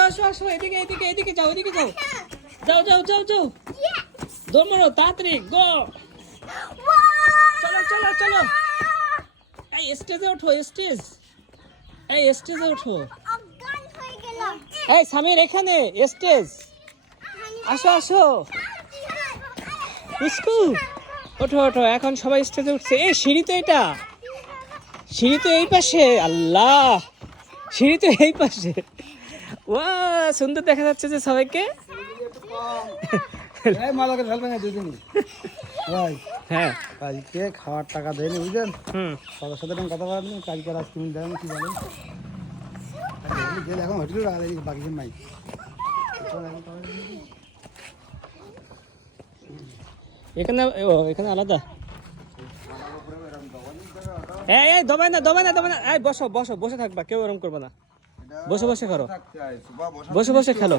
আসো আসো এদিকে এদিকে এদিকে যাও এদিকে যাও যাও যাও যাও যাও দৌড় মারো তাড়াতাড়ি গো চলো চলো চলো এই স্টেজে ওঠো স্টেজে ওঠো এই সামির এখানে স্টেজ আসো আসো ইসকু ওঠো ওঠো এখন সবাই স্টেজে উঠছে এই সিঁড়ি তো এই পাশে আল্লাহ সিঁড়ি তো এই পাশে ওয়া সুন্দর দেখা যাচ্ছে যে সবাইকে হ্যাঁ কালকে খাওয়ার টাকা দেয়নি বুঝলেন সবার সাথে কথা বলেন কালকে রাত তুমি দেন কি বলেন এখন হোটেল আর বাকি নাই এখানে আলাদা এই দবাই না এই বসে থাকবা কেউ এরকম করবে না বসে করো বসে খেলো